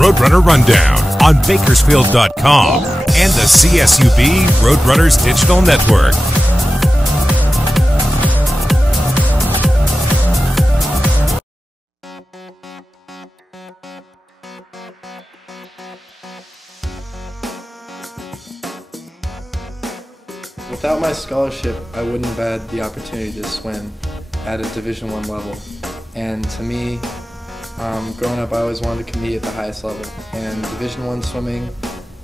Roadrunner Rundown on Bakersfield.com and the CSUB Roadrunners Digital Network. Without my scholarship, I wouldn't have had the opportunity to swim at a Division I level. And to me, growing up, I always wanted to compete at the highest level. And Division I swimming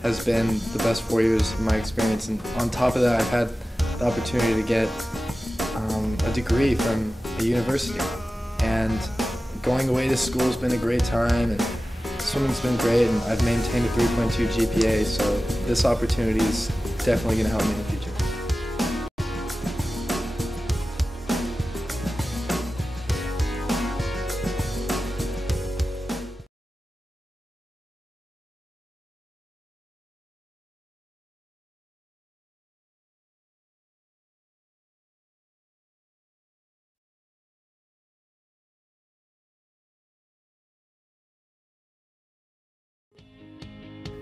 has been the best 4 years of my experience. And on top of that, I've had the opportunity to get a degree from a university. And going away to school has been a great time, and swimming's been great, and I've maintained a 3.2 GPA, so this opportunity is definitely going to help me in the future.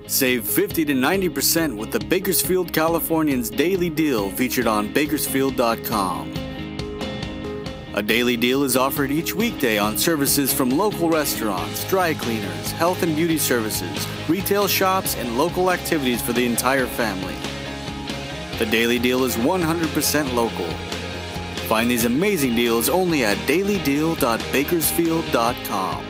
Save 50 to 90% with the Bakersfield Californians Daily Deal featured on Bakersfield.com. A daily deal is offered each weekday on services from local restaurants, dry cleaners, health and beauty services, retail shops, and local activities for the entire family. The daily deal is 100% local. Find these amazing deals only at dailydeal.bakersfield.com.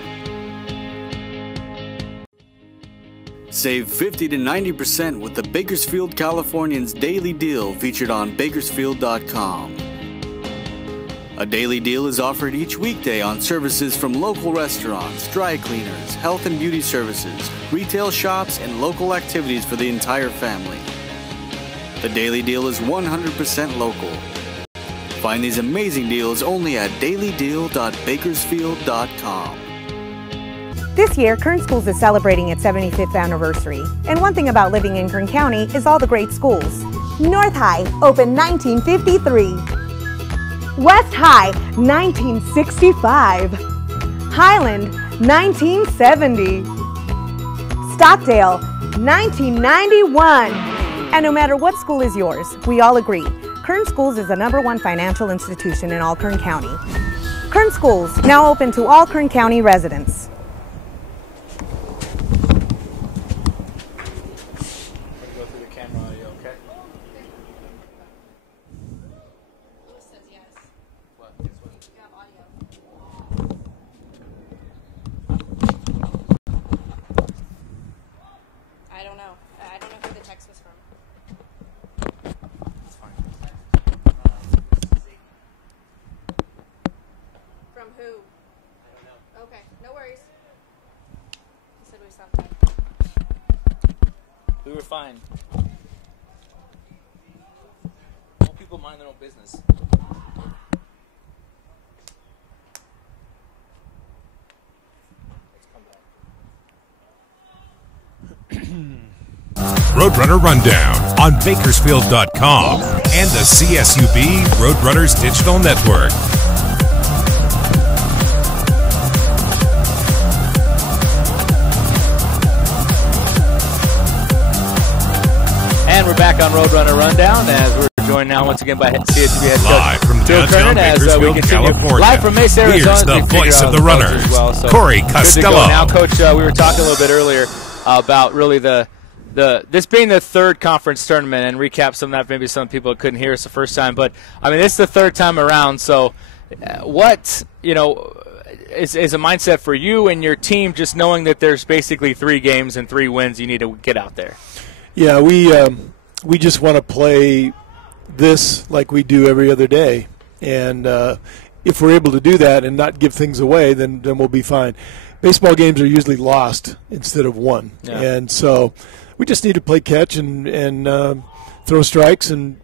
Save 50 to 90% with the Bakersfield Californians Daily Deal featured on Bakersfield.com. A daily deal is offered each weekday on services from local restaurants, dry cleaners, health and beauty services, retail shops, and local activities for the entire family. The daily deal is 100% local. Find these amazing deals only at dailydeal.bakersfield.com. This year, Kern Schools is celebrating its 75th anniversary. And one thing about living in Kern County is all the great schools. North High, opened 1953. West High, 1965. Highland, 1970. Stockdale, 1991. And no matter what school is yours, we all agree, Kern Schools is the #1 financial institution in all Kern County. Kern Schools, now open to all Kern County residents. I don't know who the text was from. It's fine. From who? I don't know. Okay, no worries. He said we stopped by. We were fine. Most people mind their own business. Let's come back. Roadrunner Rundown on Bakersfield.com and the CSUB Roadrunners Digital Network. And we're back on Roadrunner Rundown as we're joined now once again by CSUB head Live coach from Bill downtown Kernan as we Bakersfield, continue. California. Live from Mesa, Arizona. Here's the voice of the runners, So Corey good to go. Costello. Now, Coach, we were talking a little bit earlier about really this being the third conference tournament, and recap some of that. Maybe some people couldn't hear us the first time, but I mean, this is the third time around. So, what is a mindset for you and your team, just knowing that there's basically 3 games and 3 wins you need to get out there? Yeah, we just want to play this like we do every other day, and if we're able to do that and not give things away, then we'll be fine. Baseball games are usually lost instead of won, and so we just need to play catch and throw strikes and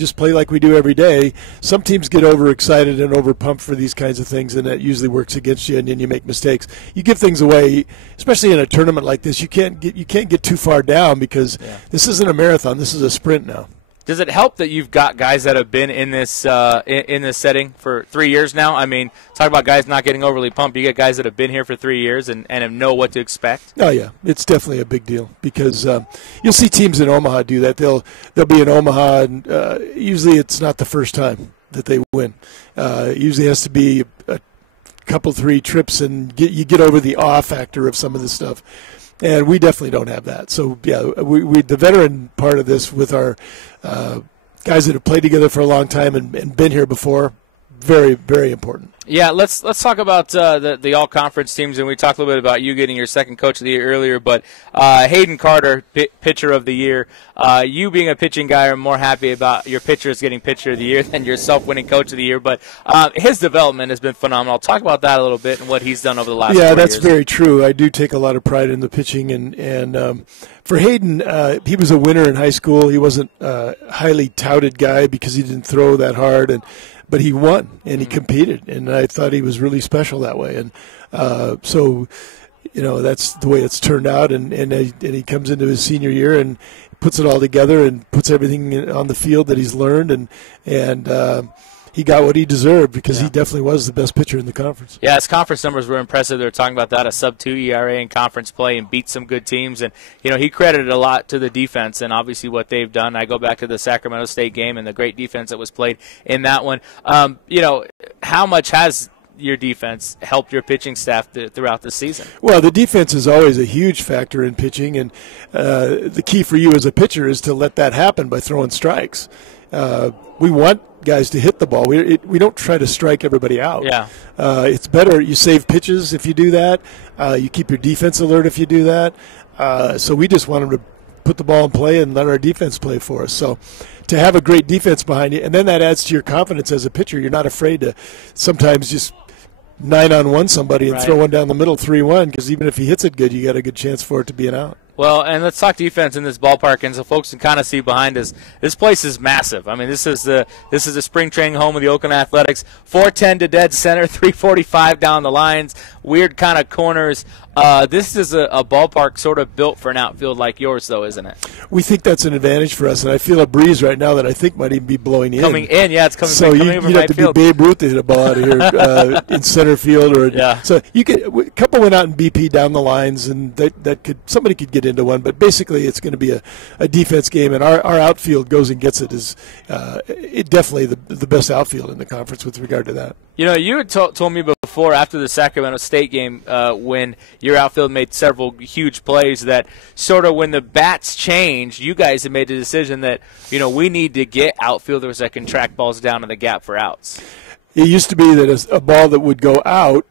just play like we do every day. Some teams get overexcited and overpumped for these kinds of things, and that usually works against you, and then you make mistakes. You give things away, especially in a tournament like this. You can't get too far down because this isn't a marathon. This is a sprint now. Does it help that you've got guys that have been in this setting for 3 years now? I mean, talk about guys not getting overly pumped. You get guys that have been here for 3 years and know what to expect. Oh yeah, it's definitely a big deal because you'll see teams in Omaha do that. They'll be in Omaha, and usually it's not the first time that they win. It usually has to be a couple, 3 trips, and you get over the awe factor of some of the stuff. And we definitely don't have that. So, yeah, we the veteran part of this with our guys that have played together for a long time and been here before, very, very important. Yeah, let's talk about the all-conference teams, and we talked a little bit about you getting your second coach of the year earlier, but Hayden Carter, pitcher of the year. You being a pitching guy are more happy about your pitchers getting pitcher of the year than yourself winning coach of the year, but his development has been phenomenal. Talk about that a little bit and what he's done over the last 4 years. Yeah, that's very true. I do take a lot of pride in the pitching, and for Hayden, he was a winner in high school. He wasn't a highly touted guy because he didn't throw that hard, but he won and he competed, and I thought he was really special that way. And so, that's the way it's turned out. And he comes into his senior year and puts it all together and puts everything on the field that he's learned, and he got what he deserved because he definitely was the best pitcher in the conference. Yeah, his conference numbers were impressive. They were talking about that, a sub-2 ERA in conference play, and beat some good teams. And, he credited a lot to the defense and obviously what they've done. I go back to the Sacramento State game and the great defense that was played in that one. How much has your defense helped your pitching staff throughout the season? Well, the defense is always a huge factor in pitching, and the key for you as a pitcher is to let that happen by throwing strikes. We want guys to hit the ball. We don't try to strike everybody out. Yeah. It's better. You save pitches if you do that. You keep your defense alert if you do that. So we just want them to put the ball in play and let our defense play for us. So to have a great defense behind you, and then that adds to your confidence as a pitcher. You're not afraid to sometimes just 9-on-1 somebody and throw one down the middle 3-1, because even if he hits it good, you got a good chance for it to be an out. Well, and let's talk defense in this ballpark, and so folks can kind of see behind us. This place is massive. I mean, this is the spring training home of the Oakland Athletics. 410 to dead center, 345 down the lines, weird kind of corners. This is a ballpark sort of built for an outfield like yours, though, isn't it? We think that's an advantage for us, and I feel a breeze right now that I think might even be blowing in. Coming in, yeah, it's coming. So you'd have to be Babe Ruth to hit a ball out of here in center field, or so you could. A couple went out in BP down the lines, and somebody could get into one, but basically it's going to be a defense game, and our outfield goes and gets it. Is definitely the best outfield in the conference with regard to that. You had told me before, after the Sacramento State game, when your outfield made several huge plays, that sort of when the bats changed, you guys had made the decision that, we need to get outfielders that can track balls down in the gap for outs. It used to be that a ball that would go out,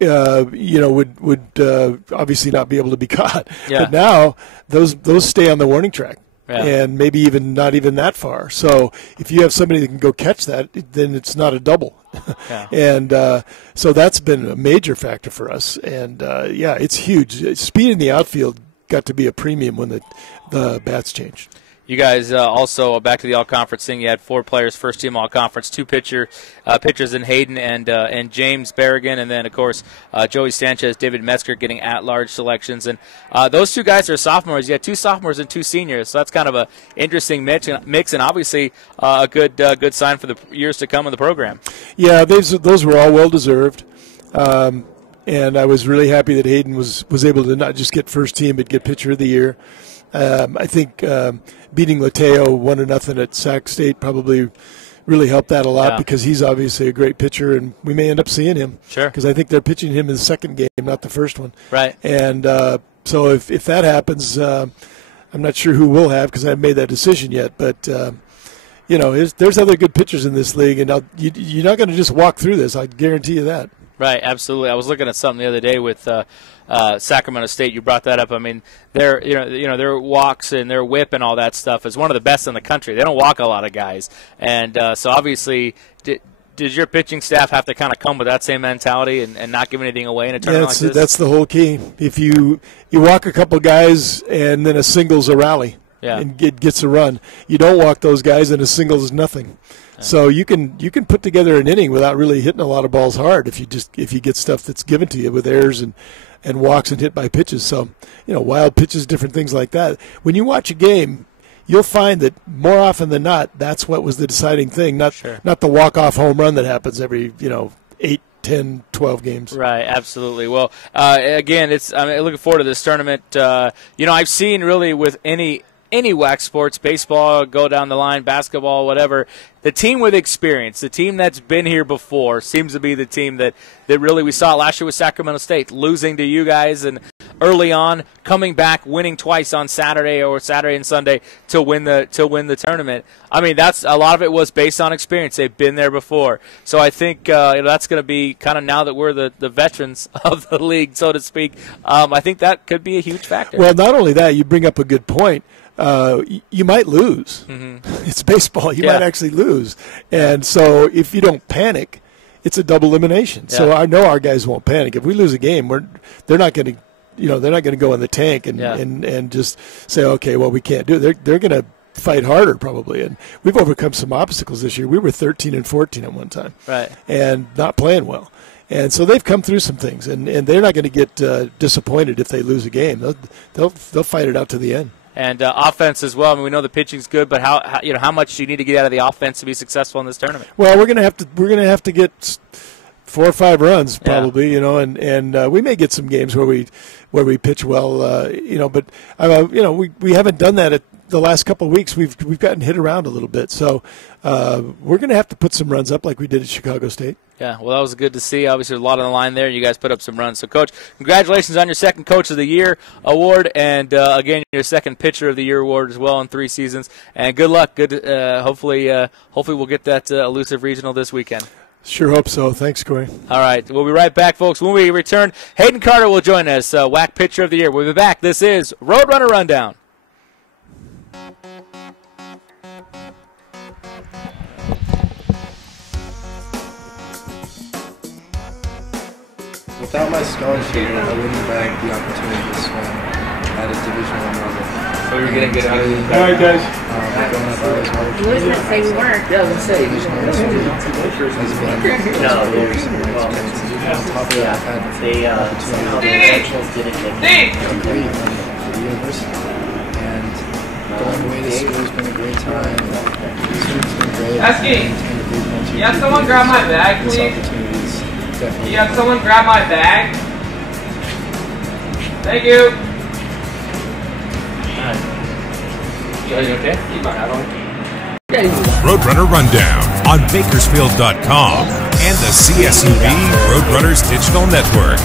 would obviously not be able to be caught. Yeah. But now those stay on the warning track. Yeah. And maybe even not even that far. So if you have somebody that can go catch that, then it's not a double. Yeah. And so that's been a major factor for us. And, it's huge. Speed in the outfield got to be a premium when the bats changed. You guys also, back to the all-conference thing, you had 4 players, first-team all-conference, 2 pitchers in Hayden and James Berrigan, and then, of course, Joey Sanchez, David Metzger getting at-large selections. And those 2 guys are sophomores. You had 2 sophomores and 2 seniors, so that's kind of an interesting mix and obviously a good sign for the years to come in the program. Yeah, those were all well-deserved. And I was really happy that Hayden was able to not just get first team but get pitcher of the year. I think beating Lateo 1-0 at Sac State probably really helped that a lot, because he's obviously a great pitcher, and we may end up seeing him. Sure. Because I think they're pitching him in the second game, not the first one. Right. And so if that happens, I'm not sure who we'll have because I haven't made that decision yet. But, there's other good pitchers in this league, and you're not going to just walk through this. I guarantee you that. Right, absolutely. I was looking at something the other day with Sacramento State. You brought that up. I mean, their walks and their whip and all that stuff is one of the best in the country. They don't walk a lot of guys, and so obviously, does your pitching staff have to kind of come with that same mentality and not give anything away in a tournament like this? That's the whole key. If you walk a couple guys and then a single's a rally, and gets a run, you don't walk those guys and a single is nothing. So you can put together an inning without really hitting a lot of balls hard if you get stuff that's given to you with errors and walks and hit by pitches. So wild pitches, different things like that. When you watch a game, you'll find that more often than not, that's what was the deciding thing, not the walk-off home run that happens every 8, 10, 12 games. Right, absolutely. Well, again, I'm looking forward to this tournament. I've seen really with any WAC sports, baseball, go down the line, basketball, whatever, the team with experience, the team that's been here before seems to be the team that really we saw last year with Sacramento State, losing to you guys and early on, coming back, winning twice on Saturday and Sunday to win the tournament. I mean, that's a lot of it was based on experience. They've been there before. So I think that's going to be kind of now that we're the veterans of the league, so to speak, I think that could be a huge factor. Well, not only that, you bring up a good point. You might lose. Mm-hmm. It's baseball. You might actually lose. And so if you don't panic, it's a double elimination. Yeah. So I know our guys won't panic. If we lose a game, they're not going to go in the tank and just say, okay, well, we can't do it. They're going to fight harder probably. And we've overcome some obstacles this year. We were 13-14 at one time. Right. And not playing well. And so they've come through some things, and they're not going to get disappointed if they lose a game. They'll fight it out to the end. And offense as well. I mean, we know the pitching's good, but how much do you need to get out of the offense to be successful in this tournament? Well, we're gonna have to get 4 or 5 runs probably, and we may get some games where we pitch well, but we haven't done that at the last couple of weeks. We've gotten hit around a little bit, so we're gonna have to put some runs up like we did at Chicago State. Yeah, well, that was good to see. Obviously, there's a lot on the line there. You guys put up some runs. So, Coach, congratulations on your second Coach of the Year award, and again, your second Pitcher of the Year award as well in 3 seasons. And good luck. Hopefully, we'll get that elusive regional this weekend. Sure hope so. Thanks, Corey. All right, we'll be right back, folks. When we return, Hayden Carter will join us, WAC Pitcher of the Year. We'll be back. This is Roadrunner Rundown. Without my scholarship, I wouldn't have had the opportunity to swim at a Division I level. So we were getting good out of it. All right, guys. You was going to say we weren't. Yeah, I was going to say. Division I has been years. On top of that, I've had the opportunity to great for the university. And going away to school has been a great time. The students have been great. You have someone grab my bag, please? You have someone grab my bag? Thank you. Are you okay? Roadrunner Rundown on Bakersfield.com and the CSUB Roadrunners Digital Network.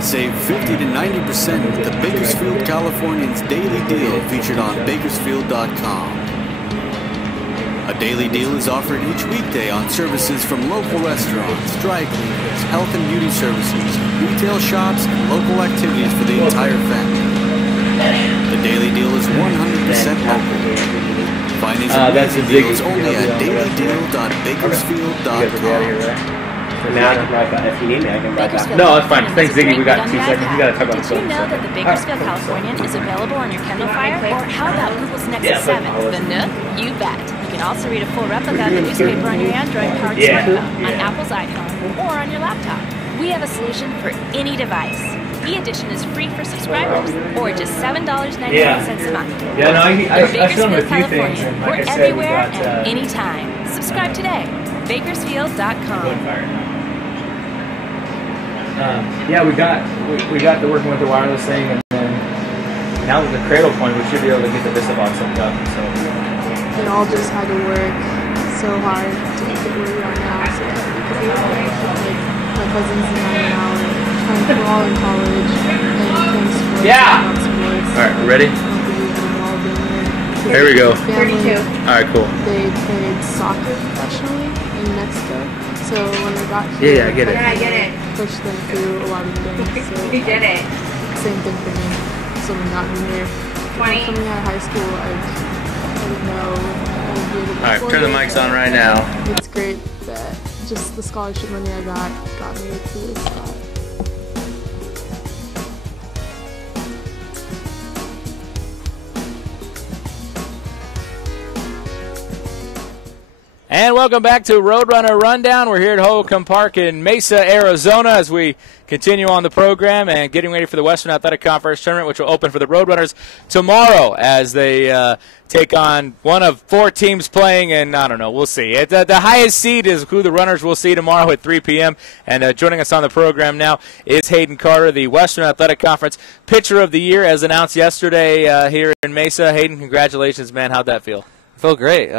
Save 50 to 90% with the Bakersfield Californians Daily Deal featured on Bakersfield.com. A daily deal is offered each weekday on services from local restaurants, dry cleaners, health and beauty services, retail shops, and local activities for the entire family. The daily deal is 100% local. Find these amazing deals only at dailydeal.bakersfield.com. Now I can ride back. If you need me, I can ride back. No, that's fine. Thanks, Ziggy. We got 2 seconds. We got to talk about the Did you know that the Bakersfield Californian is available on your Kindle Fire? Or how about Google's Nexus 7, the Nook? You bet. You can also read a full replica of the newspaper on your Android-powered smartphone, on Apple's iPhone, or on your laptop. We have a solution for any device. E-Edition is free for subscribers, or just $7.99 a month. Yeah, no, I filmed a few California. things, and We're like I said, we everywhere got and anytime. Subscribe today. Bakersfield.com. Yeah, we got the working with the wireless thing, and then now with the cradle point, we should be able to get the Mesa box hooked up. So we all just had to work so hard to get where we are now. So that we could be like my cousins and I now we're all in college and playing sports. Yeah. Sports. All right, ready? Here we go. 32. All right, cool. They played soccer professionally in Mexico. So when they got here, I get it. Yeah, I get it. Pushed them through a lot of things. So You did it. same thing for me. So when I got me here, 20. coming out of high school, I didn't know I would be able to All right, afford turn the it. mics on right now. It's great that just the scholarship money I got me to this spot. And welcome back to Roadrunner Rundown. We're here at Holcomb Park in Mesa, Arizona, as we continue on the program and getting ready for the Western Athletic Conference Tournament, which will open for the Roadrunners tomorrow as they take on one of 4 teams playing, and I don't know, we'll see. The highest seed is who the runners will see tomorrow at 3 p.m., and joining us on the program now is Hayden Carter, the Western Athletic Conference Pitcher of the Year, as announced yesterday here in Mesa. Hayden, congratulations, man. How'd that feel? I felt great.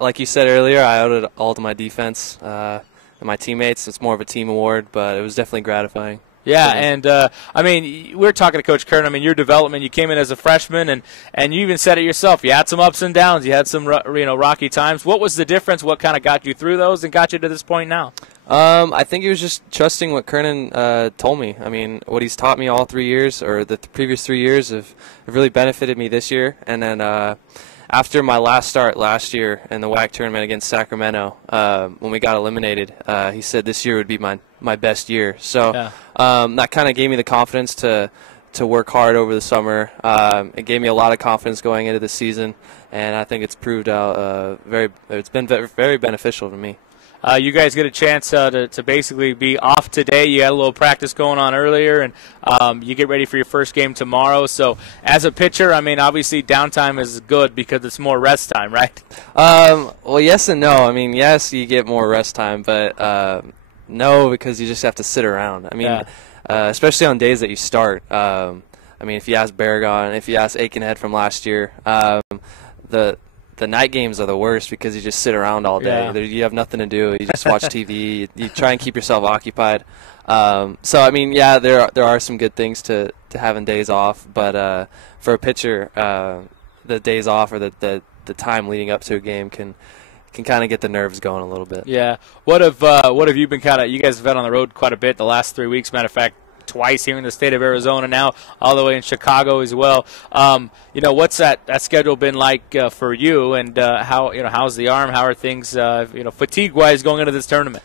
Like you said earlier, I owed it all to my defense and my teammates. It's more of a team award, but it was definitely gratifying. Yeah, and I mean, we were talking to Coach Kern. I mean, your development, you came in as a freshman, and you even said it yourself. You had some ups and downs. You had some rocky times. What was the difference? What kind of got you through those and got you to this point now? I think it was just trusting what Kernan told me. I mean, what he's taught me all 3 years, or the previous 3 years, have really benefited me this year. And then after my last start last year in the WAC tournament against Sacramento, when we got eliminated, he said this year would be my best year. So that kind of gave me the confidence to work hard over the summer. It gave me a lot of confidence going into the season, and I think it's proved out it's been very beneficial to me. You guys get a chance to basically be off today. You had a little practice going on earlier, and you get ready for your first game tomorrow. So as a pitcher, I mean, obviously downtime is good because it's more rest time, right? Well, yes and no. I mean, yes, you get more rest time, but no, because you just have to sit around. I mean, especially on days that you start. I mean, if you ask Baragon, if you ask Aikenhead from last year, the night games are the worst because you just sit around all day. Yeah. You have nothing to do. You just watch TV. You try and keep yourself occupied. So, I mean, yeah, there are some good things to having days off. But for a pitcher, the days off or the time leading up to a game can kind of get the nerves going a little bit. Yeah. What have you been you guys have been on the road quite a bit the last 3 weeks, matter of fact, twice here in the state of Arizona now, all the way in Chicago as well. What's that schedule been like for you, and how's the arm? How are things, fatigue-wise going into this tournament?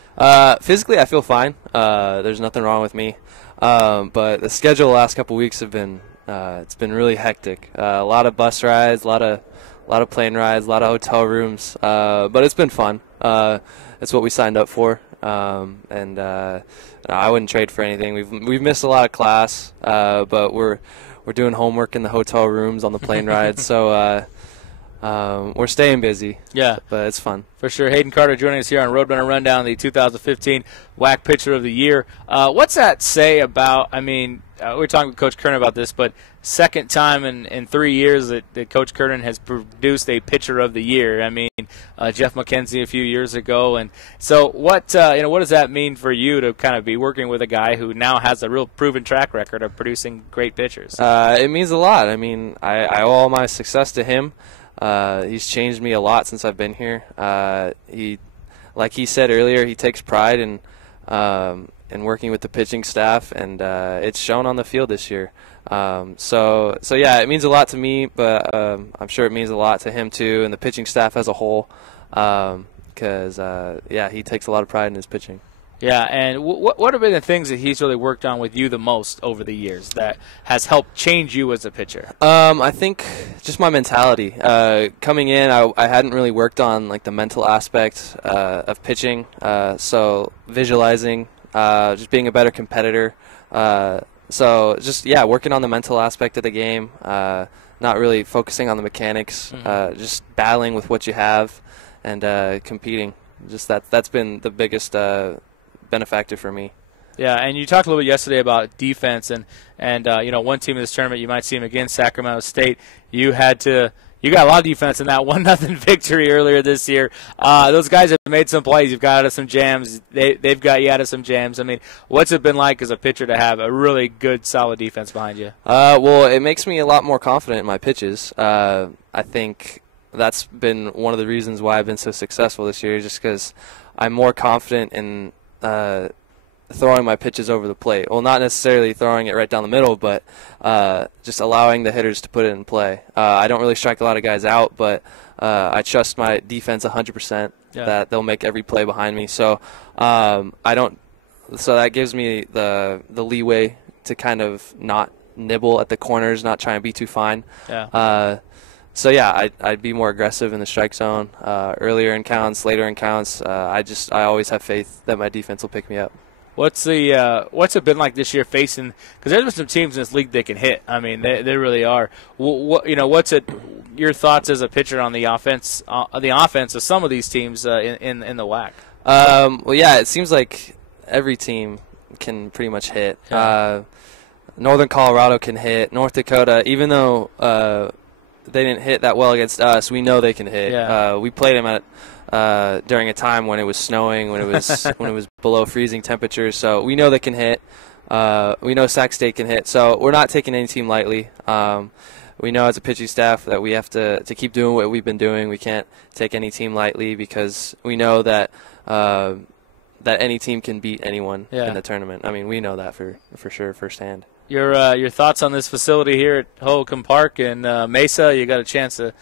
Physically, I feel fine. There's nothing wrong with me. But the schedule the last couple weeks have been it's been really hectic. A lot of bus rides, a lot of plane rides, a lot of hotel rooms. But it's been fun. It's what we signed up for. I wouldn't trade for anything. We've missed a lot of class, but we're doing homework in the hotel rooms on the plane rides, so we're staying busy. Yeah, but it's fun for sure. Hayden Carter joining us here on Roadrunner Rundown, the 2015 WAC Pitcher of the Year. What's that say about? I mean, we were talking with Coach Kernan about this, but second time in 3 years that Coach Kernan has produced a Pitcher of the Year. I mean, Jeff McKenzie a few years ago, and so what does that mean for you to kind of be working with a guy who now has a real proven track record of producing great pitchers? It means a lot. I mean, I owe all my success to him. He's changed me a lot since I've been here. Like he said earlier, he takes pride in working with the pitching staff, and it's shown on the field this year. So yeah, it means a lot to me, but I'm sure it means a lot to him too, and the pitching staff as a whole, because he takes a lot of pride in his pitching. Yeah, and what have been the things that he's really worked on with you the most over the years that has helped change you as a pitcher? I think just my mentality. Coming in, I hadn't really worked on like the mental aspect of pitching, so visualizing, just being a better competitor. So just working on the mental aspect of the game, not really focusing on the mechanics, just battling with what you have and competing. Just that's been the biggest benefactor for me. Yeah, and you talked a little bit yesterday about defense, and one team in this tournament, you might see them against Sacramento State. You got a lot of defense in that 1-0 victory earlier this year. Those guys have made some plays. You've got out of some jams. They've got you out of some jams. I mean, what's it been like as a pitcher to have a really good, solid defense behind you? Well, it makes me a lot more confident in my pitches. I think that's been one of the reasons why I've been so successful this year, just because I'm more confident in throwing my pitches over the plate. Well, not necessarily throwing it right down the middle, but just allowing the hitters to put it in play. I don't really strike a lot of guys out, but I trust my defense 100% that they'll make every play behind me. So So that gives me the leeway to kind of not nibble at the corners, not trying to be too fine. Yeah. So yeah, I'd be more aggressive in the strike zone, earlier in counts, later in counts. I always have faith that my defense will pick me up. What's it been like this year facing? Because there's been some teams in this league that can hit. I mean, they really are. What's it? Your thoughts as a pitcher on the offense of some of these teams in the WAC? Well, yeah, it seems like every team can pretty much hit. Yeah. Northern Colorado can hit. North Dakota, even though they didn't hit that well against us, we know they can hit. Yeah. We played them at during a time when it was snowing, when it was below freezing temperatures. So we know they can hit. We know Sac State can hit. So we're not taking any team lightly. We know as a pitching staff that we have to keep doing what we've been doing. We can't take any team lightly because we know that that any team can beat anyone in the tournament. I mean, we know that for sure firsthand. Your thoughts on this facility here at Holcomb Park and Mesa? You got a chance to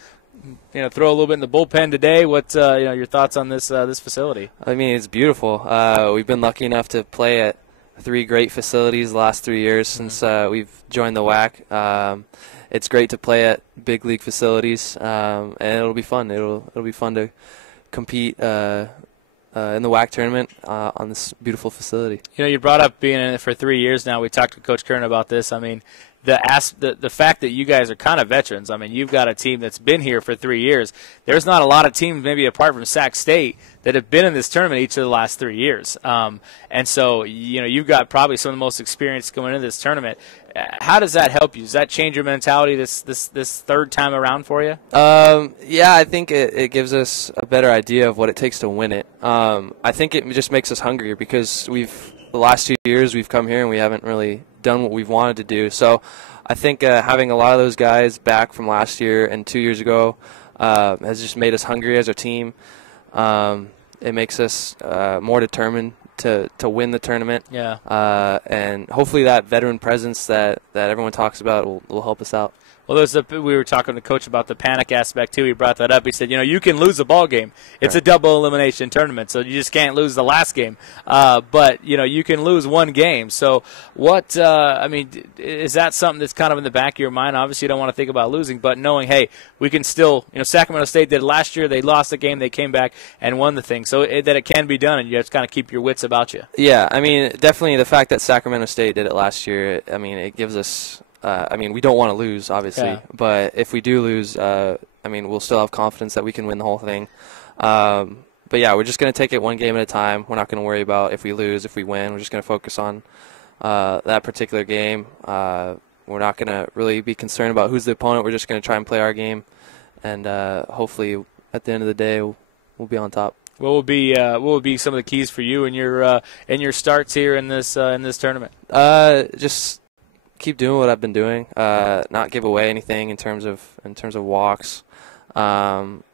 throw a little bit in the bullpen today. What's your thoughts on this facility? I mean, it's beautiful. We've been lucky enough to play at 3 great facilities the last 3 years since we've joined the WAC. It's great to play at big league facilities, and it'll be fun. It'll be fun to compete in the WAC tournament on this beautiful facility. You brought up being in it for 3 years now. We talked to Coach Kern about this. I mean, the fact that you guys are kind of veterans. I mean, you've got a team that's been here for 3 years. There's not a lot of teams, maybe apart from Sac State, that have been in this tournament each of the last 3 years. And so, you've got probably some of the most experience going into this tournament. How does that help you? Does that change your mentality this third time around for you? Yeah, I think it gives us a better idea of what it takes to win it. I think it just makes us hungrier because the last 2 years we've come here and we haven't really done what we've wanted to do. So I think having a lot of those guys back from last year and 2 years ago has just made us hungry as a team. It makes us more determined to win the tournament. Yeah. And hopefully that veteran presence that everyone talks about will help us out. Well, we were talking to Coach about the panic aspect, too. He brought that up. He said, you can lose a ball game. It's a double elimination tournament, so you just can't lose the last game. But, you can lose one game. So is that something that's kind of in the back of your mind? Obviously, you don't want to think about losing, but knowing, hey, we can still, Sacramento State did last year. They lost the game. They came back and won the thing. So that it can be done, and you have to kind of keep your wits about you. Yeah, I mean, definitely the fact that Sacramento State did it last year, I mean, it gives us we don't want to lose, obviously, but if we do lose, we'll still have confidence that we can win the whole thing. But yeah, we're just going to take it one game at a time. We're not going to worry about if we lose, if we win. We're just going to focus on that particular game. We're not going to really be concerned about who's the opponent. We're just going to try and play our game, and hopefully at the end of the day, we'll be on top. What will be some of the keys for you in your starts here in this tournament? Just keep doing what I've been doing. Not give away anything in terms of walks. I'm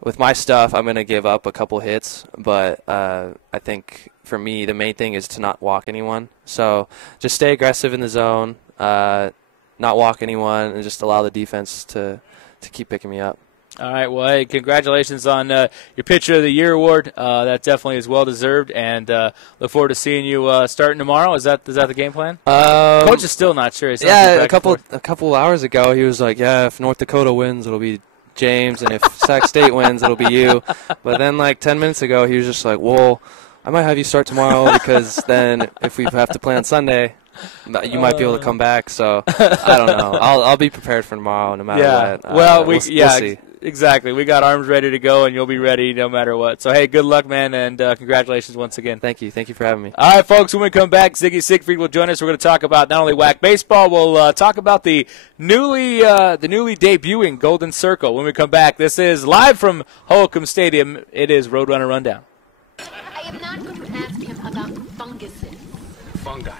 with my stuff. I'm gonna give up a couple hits, but I think for me the main thing is to not walk anyone. So just stay aggressive in the zone, not walk anyone, and just allow the defense to keep picking me up. All right, well, hey, congratulations on your Pitcher of the Year award. That definitely is well-deserved, and look forward to seeing you starting tomorrow. Is that the game plan? Coach is still not sure. A couple hours ago, he was like, yeah, if North Dakota wins, it'll be James, and if Sac State wins, it'll be you. But then, 10 minutes ago, he was just like, well, I might have you start tomorrow because then if we have to play on Sunday, you might be able to come back. So I don't know. I'll be prepared for tomorrow no matter what. Well, we'll see. Exactly. We got arms ready to go, and you'll be ready no matter what. So, hey, good luck, man, and congratulations once again. Thank you. Thank you for having me. All right, folks, when we come back, Ziggy Siegfried will join us. We're going to talk about not only WAC baseball, we'll talk about the newly debuting Golden Circle. When we come back, this is live from Holcomb Stadium. It is Roadrunner Rundown. I am not going to ask him about funguses. Fungi.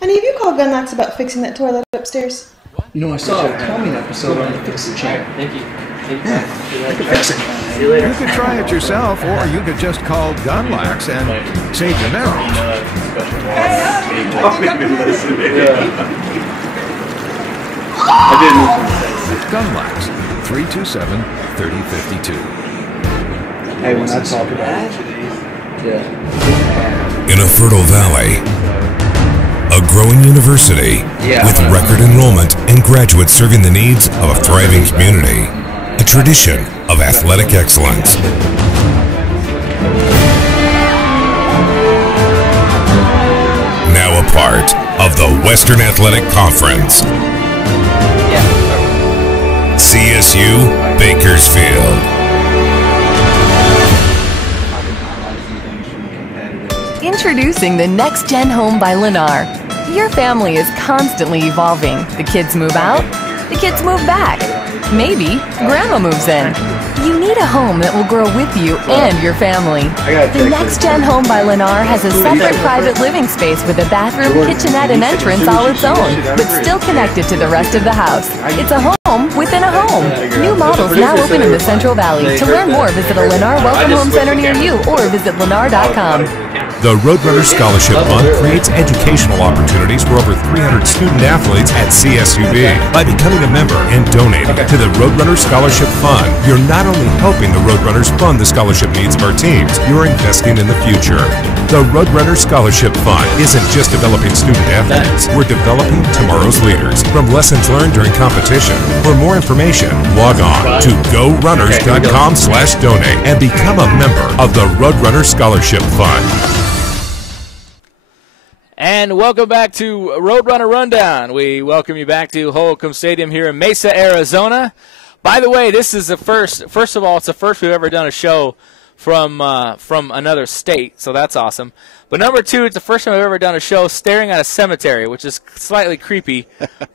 Honey, have you called Gunlocks about fixing that toilet upstairs? I saw a calming episode on the Fix It channel. Thank you. Fix it. See you later. You could try it yourself, or you could just call Gunlax and save your marriage. Gunlax, 327-3052. Hey, when I talk about it, In a fertile valley, A growing university with record enrollment and graduates serving the needs of a thriving community. A tradition of athletic excellence. Now a part of the Western Athletic Conference. CSU Bakersfield. Introducing the Next Gen Home by Lennar. Your family is constantly evolving. The kids move out, the kids move back. Maybe grandma moves in. You need a home that will grow with you and your family. The Next Gen Home by Lennar has a separate private living space with a bathroom, kitchenette, and entrance all its own, but still connected to the rest of the house. It's a home within a home. New models now open in the Central Valley. To learn more, visit a Lennar Welcome Home Center near you or visit lennar.com. The Roadrunner Scholarship Fund creates educational opportunities for over 300 student athletes at CSUB. By becoming a member and donating to the Roadrunner Scholarship Fund, you're not only helping the Roadrunners fund the scholarship needs of our teams, you're investing in the future. The Roadrunner Scholarship Fund isn't just developing student athletes, we're developing tomorrow's leaders. From lessons learned during competition. For more information, log on to gorunners.com/donate and become a member of the Roadrunner Scholarship Fund. And welcome back to Roadrunner Rundown. We welcome you back to Holcomb Stadium here in Mesa, Arizona. By the way, this is the first. First of all, it's the first we've ever done a show from another state, so that's awesome. But number two, it's the first time I've ever done a show staring at a cemetery, which is slightly creepy.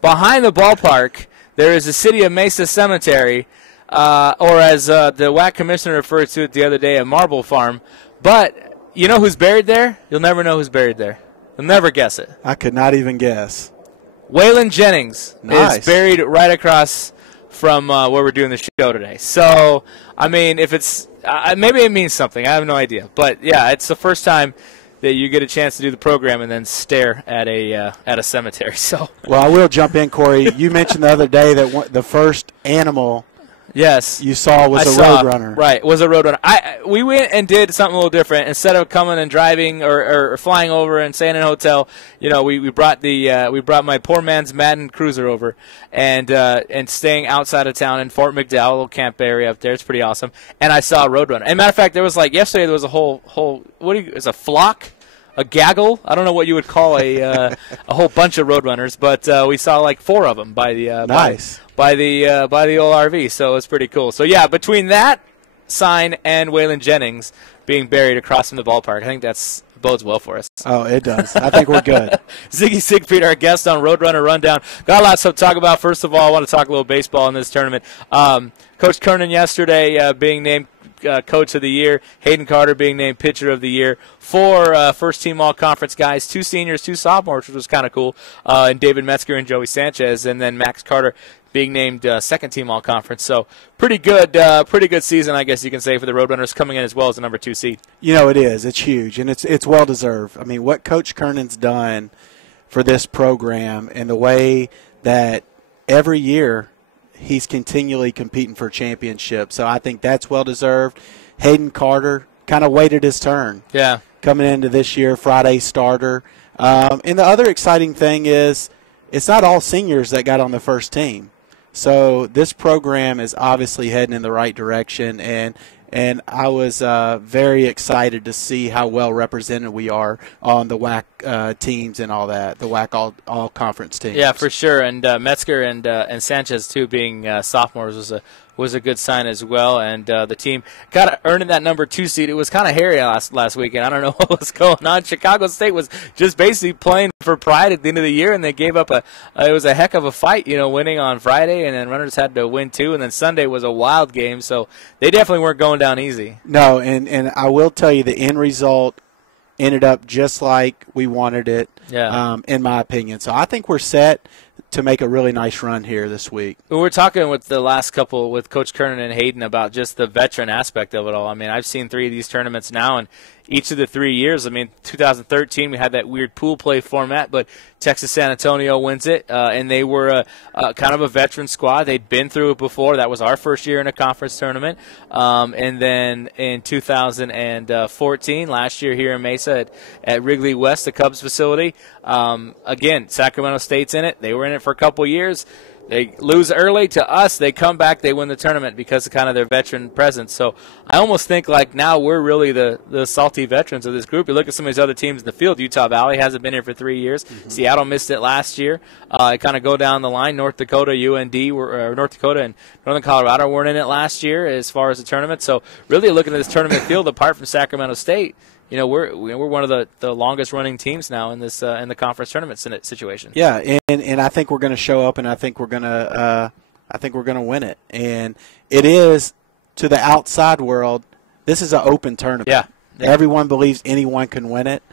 Behind the ballpark, there is the City of Mesa Cemetery, or as the WAC commissioner referred to it the other day, a marble farm. But you know who's buried there? You'll never know who's buried there. You'll never guess it. I could not even guess. Waylon Jennings is buried right across from where we're doing the show today. So, I mean, if it's maybe it means something. I have no idea. But, yeah, it's the first time that you get a chance to do the program and then stare at a cemetery. So, well, I will jump in, Corey. You mentioned the other day that the first animal you saw was a Roadrunner. Right, was a Roadrunner. We went and did something a little different. Instead of coming and driving or flying over and staying in a hotel, you know, we brought my poor man's Madden Cruiser over and staying outside of town in Fort McDowell, a little camp area up there. It's pretty awesome. And I saw a Roadrunner. As a matter of fact, there was yesterday there was a whole it's a flock. A gaggle? I don't know what you would call a whole bunch of Roadrunners, but we saw 4 of them by the by the old RV, so it's pretty cool. So yeah, between that sign and Waylon Jennings being buried across from the ballpark, I think that's bodes well for us. Oh, it does. I think we're good. Ziggy Siegfried, our guest on Roadrunner Rundown. Got lots to talk about. First of all, I want to talk a little baseball in this tournament. Coach Kernan yesterday being named Coach of the Year, Hayden Carter being named Pitcher of the Year, 4 first-team all-conference guys, 2 seniors, 2 sophomores, which was kind of cool, and David Metzger and Joey Sanchez, and then Max Carter being named second-team all-conference. So pretty good season, I guess you can say, for the Roadrunners, coming in as well as the number 2 seed. You know, it is. It's huge, and it's well-deserved. I mean, what Coach Kernan's done for this program and the way that every year he's continually competing for championships. So I think that's well-deserved. Hayden Carter kind of waited his turn. Yeah. Coming into this year, Friday starter. And the other exciting thing is it's not all seniors that got on the first team. So this program is obviously heading in the right direction, and I was very excited to see how well represented we are on the WAC teams and all that, the WAC all-conference teams. Yeah, for sure. And Metzger and Sanchez, too, being sophomores was a good sign as well. And the team got earning that number 2 seed. It was kind of hairy last weekend. I don't know what was going on. Chicago State was just basically playing for pride at the end of the year, and they gave up it was a heck of a fight, winning on Friday, and then Runners had to win 2, and then Sunday was a wild game. So they definitely weren't going down easy. No, and I will tell you the end result ended up just like we wanted it, in my opinion. So I think we're set to make a really nice run here this week. We're talking with the last couple with Coach Kernan and Hayden about just the veteran aspect of it all. I mean, I've seen 3 of these tournaments now, and each of the 3 years. I mean, 2013 we had that weird pool play format, but Texas San Antonio wins it, and they were kind of a veteran squad. They'd been through it before. That was our first year in a conference tournament. And then in 2014, last year here in Mesa at Wrigley West, the Cubs facility, again, Sacramento State's in it. They were in it for a couple years. They lose early to us. They come back. They win the tournament because of kind of their veteran presence. So I almost think like now we're really the salty veterans of this group. You look at some of these other teams in the field. Utah Valley hasn't been here for 3 years. Seattle missed it last year. Kind of go down the line. North Dakota, UND, North Dakota and Northern Colorado weren't in it last year as far as the tournament. So really looking at this tournament field, apart from Sacramento State, you know, we're one of the longest running teams now in this in the conference tournament situation. Yeah, and I think we're going to show up, and I think we're going to win it. And it is, to the outside world, this is an open tournament. Yeah. Everyone believes anyone can win it.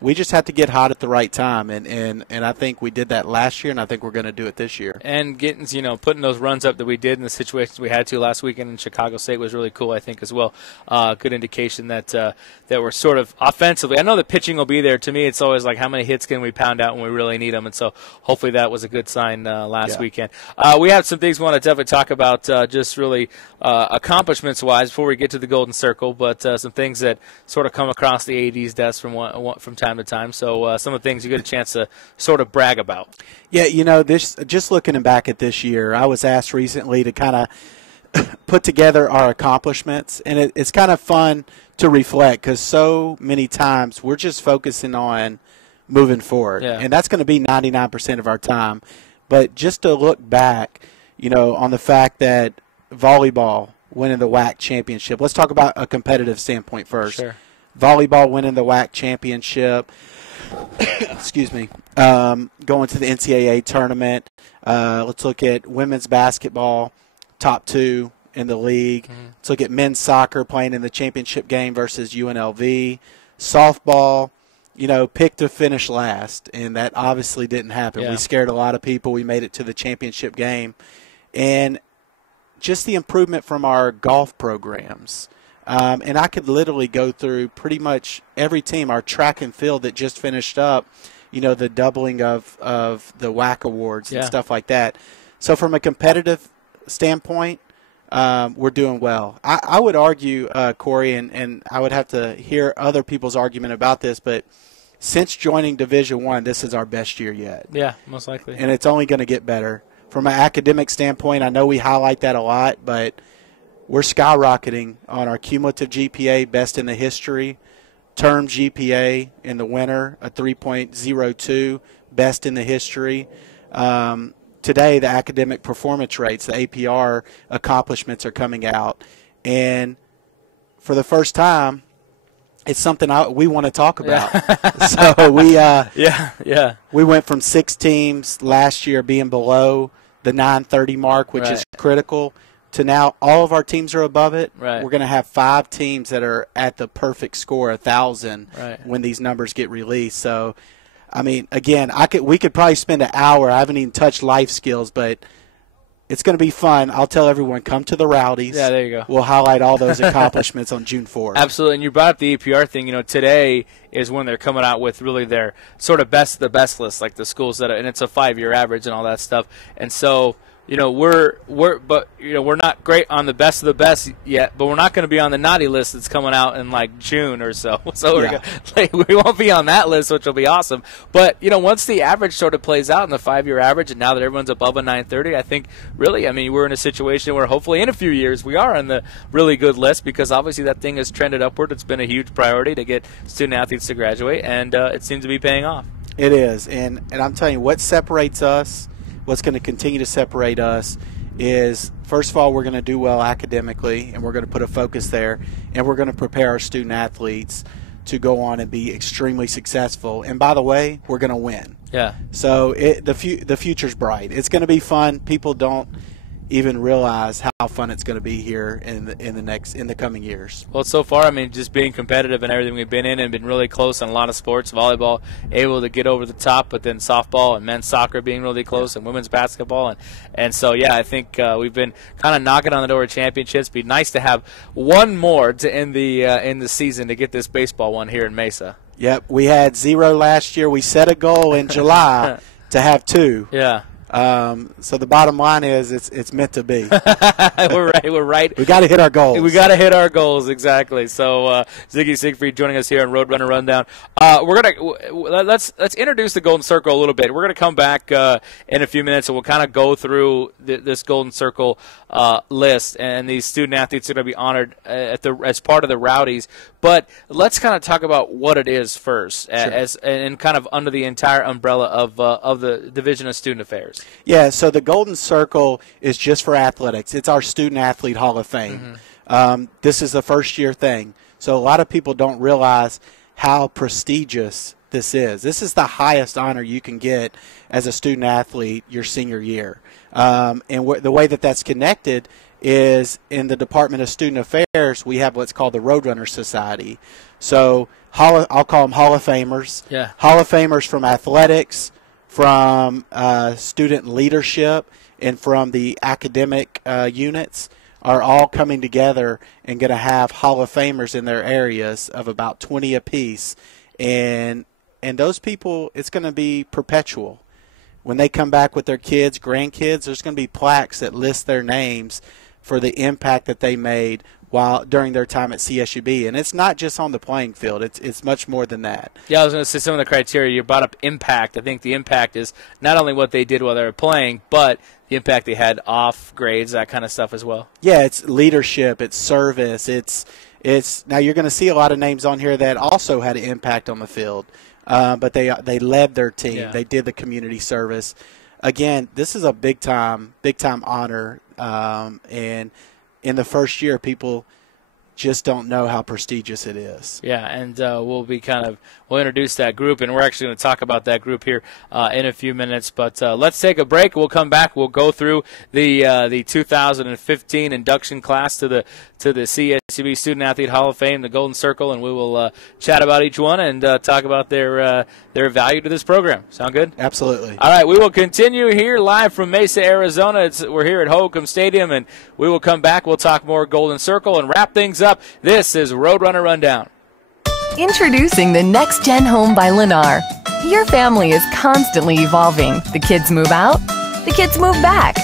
We just have to get hot at the right time, and I think we did that last year, and I think we're going to do it this year. And getting, putting those runs up that we did in the situations we had to last weekend in Chicago State was really cool, I think, as well. Good indication that we're sort of offensively. I know the pitching will be there. To me, it's always like how many hits can we pound out when we really need them, and so hopefully that was a good sign last weekend. We have some things we want to definitely talk about, just really accomplishments-wise before we get to the Golden Circle, but some things that sort of come across the AD's desk from time to time. So some of the things you get a chance to sort of brag about. Yeah, this just looking back at this year, I was asked recently to kind of put together our accomplishments, and it's kind of fun to reflect because so many times we're just focusing on moving forward, and that's going to be 99% of our time. But just to look back, on the fact that volleyball winning the WAC championship. Let's talk about a competitive standpoint first. Sure. Volleyball winning the WAC championship. Excuse me. Going to the NCAA tournament. Let's look at women's basketball, top 2 in the league. Let's look at men's soccer playing in the championship game versus UNLV. Softball, picked to finish last, and that obviously didn't happen. Yeah. We scared a lot of people. We made it to the championship game. And just the improvement from our golf programs. And I could literally go through pretty much every team, our track and field that just finished up, the doubling of the WAC awards and stuff like that. So from a competitive standpoint, we're doing well. I would argue, Corey, and I would have to hear other people's argument about this, but since joining Division I, this is our best year yet. Yeah, most likely. And it's only going to get better. From an academic standpoint, I know we highlight that a lot, but we're skyrocketing on our cumulative GPA, best in the history. Term GPA in the winter, a 3.02, best in the history. Today, the academic performance rates, the APR accomplishments are coming out. And for the first time, it's something we want to talk about. So we went from 6 teams last year being below the 930 mark, which is critical, to now all of our teams are above it. Right. We're going to have 5 teams that are at the perfect score, 1,000, when these numbers get released. So, I mean, again, we could probably spend an hour. I haven't even touched life skills, but it's going to be fun. I'll tell everyone, come to the Rowdies. Yeah, there you go. We'll highlight all those accomplishments on June 4th. Absolutely. And you brought up the APR thing. Today is when they're coming out with really their sort of best of the best list, like the schools and it's a 5-year average and all that stuff. And so, we're not great on the best of the best yet, but we're not going to be on the naughty list that's coming out in like June or so. So we won't be on that list, which will be awesome. But once the average sort of plays out in the 5-year average, and now that everyone's above a 930, I think really, we're in a situation where hopefully in a few years we are on the really good list, because obviously that thing has trended upward. It's been a huge priority to get student athletes to graduate, and it seems to be paying off. It is, and I'm telling you, what separates us. What's going to continue to separate us is, first of all, we're going to do well academically, and we're going to put a focus there, and we're going to prepare our student athletes to go on and be extremely successful. And by the way, we're going to win. Yeah. So the future's bright. It's going to be fun. People don't even realize how fun it's going to be here in the coming years. Well, so far, I mean, just being competitive in everything we've been in and been really close in a lot of sports. Volleyball able to get over the top, but then softball and men's soccer being really close, and women's basketball, and so yeah, I think we've been kind of knocking on the door of championships. Be nice to have one more to end the season to get this baseball one here in Mesa. Yep, we had 0 last year. We set a goal in July to have 2. Yeah. So the bottom line is it's meant to be. We're right. We got to hit our goals. We got to hit our goals, exactly. So Ziggy Siegfried joining us here on Roadrunner Rundown. Let's introduce the Golden Circle a little bit. We're gonna come back in a few minutes, and we'll kind of go through this Golden Circle list, and these student athletes are going to be honored as part of the Rowdies. But let's kind of talk about what it is first, and kind of under the entire umbrella of the Division of Student Affairs. Yeah, so the Golden Circle is just for athletics. It's our Student Athlete Hall of Fame. This is a first-year thing, so a lot of people don't realize how prestigious this is. This is the highest honor you can get as a student athlete your senior year. And the way that that's connected is in the Department of Student Affairs, we have what's called the Roadrunner Society. So I'll call them Hall of Famers. Yeah. Hall of Famers from athletics, from student leadership, and from the academic units are all coming together and going to have Hall of Famers in their areas of about 20 apiece. And those people, it's going to be perpetual. When they come back with their kids, grandkids, there's going to be plaques that list their names for the impact that they made during their time at CSUB. And it's not just on the playing field. It's much more than that. Yeah, I was going to say some of the criteria. You brought up impact. I think the impact is not only what they did while they were playing, but the impact they had off grades, that kind of stuff as well. Yeah, it's leadership, it's service, it's now you're going to see a lot of names on here that also had an impact on the field, but they led their team. Yeah. They did the community service. Again, this is a big time honor, and in the first year, people just don't know how prestigious it is. Yeah, and we'll introduce that group, and we're actually going to talk about that group here in a few minutes. But let's take a break. We'll come back. We'll go through the 2015 induction class to the CSUB Student Athlete Hall of Fame, the Golden Circle, and we will chat about each one and talk about their value to this program. Sound good? Absolutely. All right, we will continue here live from Mesa, Arizona. We're here at Holcomb Stadium, and we will come back. We'll talk more Golden Circle and wrap things up. This is Roadrunner Rundown. Introducing the Next Gen Home by Lennar. Your family is constantly evolving. The kids move out, the kids move back.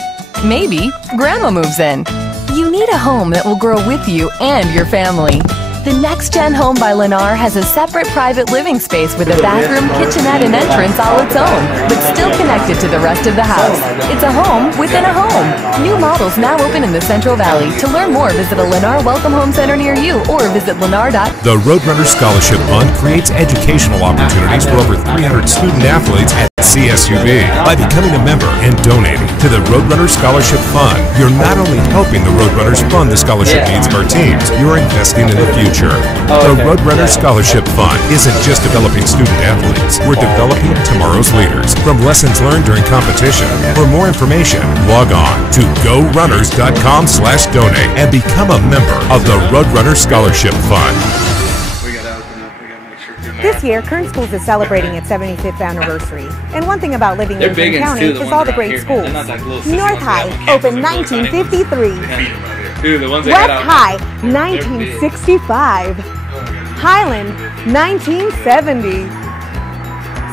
Maybe grandma moves in. You need a home that will grow with you and your family. The Next Gen Home by Lennar has a separate private living space with a bathroom, kitchenette, and entrance all its own, but still connected to the rest of the house. It's a home within a home. New models now open in the Central Valley. To learn more, visit a Lennar Welcome Home Center near you or visit lennar.com. The Roadrunner Scholarship Fund creates educational opportunities for over 300 student athletes at CSUB. By becoming a member and donating to the Roadrunner Scholarship Fund, you're not only helping the Roadrunners fund the scholarship needs of our teams, you're investing in the future. The Roadrunner Scholarship Fund isn't just developing student athletes. We're developing tomorrow's leaders. From lessons learned during competition. For more information, log on to gorunners.com/donate and become a member of the Roadrunner Scholarship Fund. This year, Kern Schools is celebrating its 75th anniversary. And one thing about living in Kern County is all the great schools. North High opened 1953. West High, 1965. Highland, 1970.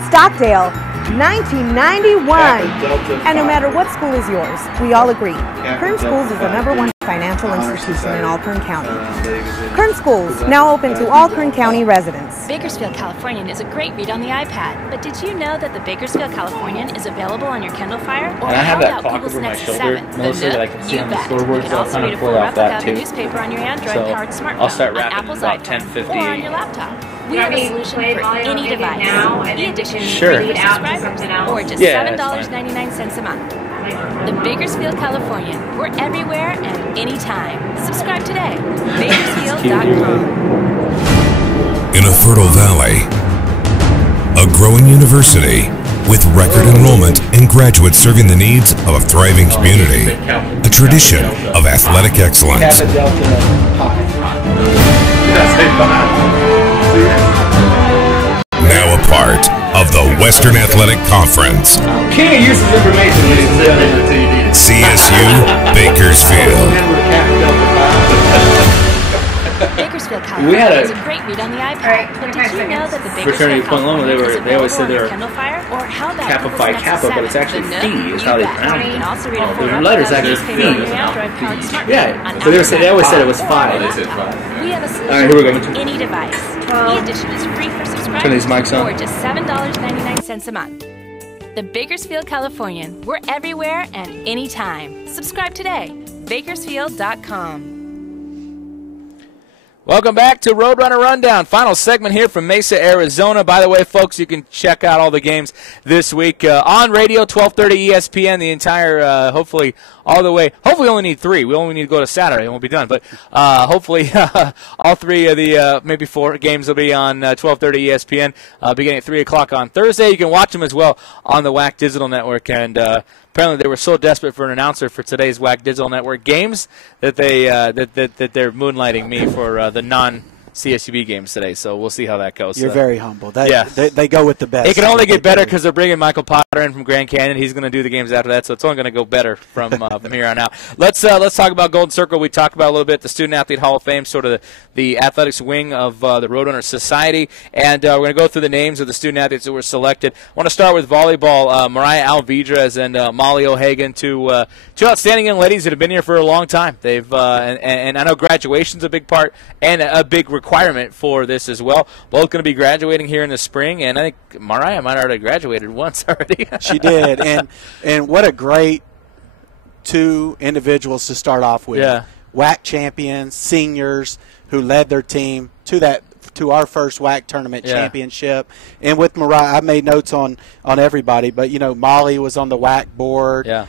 Stockdale, 1991. And no matter what school is yours, we all agree, Kern Schools is the #1 financial institution in all Kern County. Kern Schools, now open to all Kern County residents. Bakersfield Californian is a great read on the iPad, but did you know that the Bakersfield Californian is available on your Kindle Fire? Or and I have how that about clock Google's over my Nexus shoulder, 7, mostly the that I can see on the bet. scoreboard, You so can I'll also kind read of a full play off replica that of the too. newspaper on your Android-powered smartphone, I'll start on wrapping Apple's about iPhone, 10:50. or on your laptop. We have a solution for any device. E-Edition Sure. free for subscribers, or just $7.99 a month. The Bakersfield Californian. We're everywhere and anytime. Subscribe today. Bakersfield.com. In a fertile valley, a growing university with record enrollment and graduates serving the needs of a thriving community. A tradition of athletic excellence. Now a part of the Western Athletic Conference. King uses information. CSU Bakersfield. Bakersfield, California is a great read on the iPad. But did you know that the Fraternity Bakersfield Point Loma, they always say they're Kindle Fire? Or how about Kappa Phi Kappa, but it's actually Phi is how they pronounce it. You can also read a full Their letters actually Phi. Yeah, so they always said it was Phi. We have a All right, here we go. solution for any device. E-Edition is free for subscribers Turn these mics on. for just $7.99 a month. The Bakersfield Californian. We're everywhere and anytime. Subscribe today. Bakersfield.com. Welcome back to Roadrunner Rundown. Final segment here from Mesa, Arizona. By the way, folks, you can check out all the games this week on radio, 1230 ESPN, the entire, hopefully, all the way. Hopefully we only need 3. We only need to go to Saturday. It won't be done. But hopefully all 3 of the, maybe 4 games will be on 1230 ESPN beginning at 3 o'clock on Thursday. You can watch them as well on the WAC Digital Network. And apparently they were so desperate for an announcer for today's WAC Digital Network games that they that they're moonlighting me for the non-CSUB games today. So we'll see how that goes. You're very humble. Yeah. They go with the best. It can only get better because they're bringing Michael Potter in from Grand Canyon. He's going to do the games after that, so it's only going to go better from here on out. Let's talk about Golden Circle. We talked about a little bit the Student Athlete Hall of Fame, sort of the athletics wing of the Roadrunner Society, and we're going to go through the names of the student athletes that were selected. I want to start with volleyball. Mariah Alvidrez and Molly O'Hagan, two outstanding young ladies that have been here for a long time. They've and I know graduation's a big part and a big requirement for this as well. Both going to be graduating here in the spring, and I think Mariah might have already graduated once already. She did, and what a great 2 individuals to start off with. Yeah. WAC champions, seniors who led their team to our first WAC tournament championship. And with Mariah, I made notes on everybody, but Molly was on the WAC board. Yeah.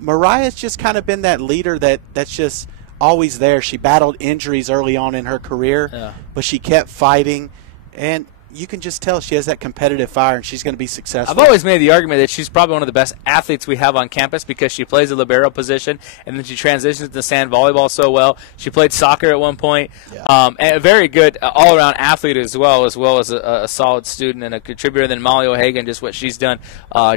Mariah's just kind of been that leader that's just always there. She battled injuries early on in her career, but she kept fighting, and you can just tell she has that competitive fire, and she's going to be successful. I've always made the argument that she's probably one of the best athletes we have on campus because she plays the libero position, and then she transitions to sand volleyball so well. She played soccer at one point, and a very good all-around athlete as well as a solid student and a contributor. And then Molly O'Hagan, just what she's done,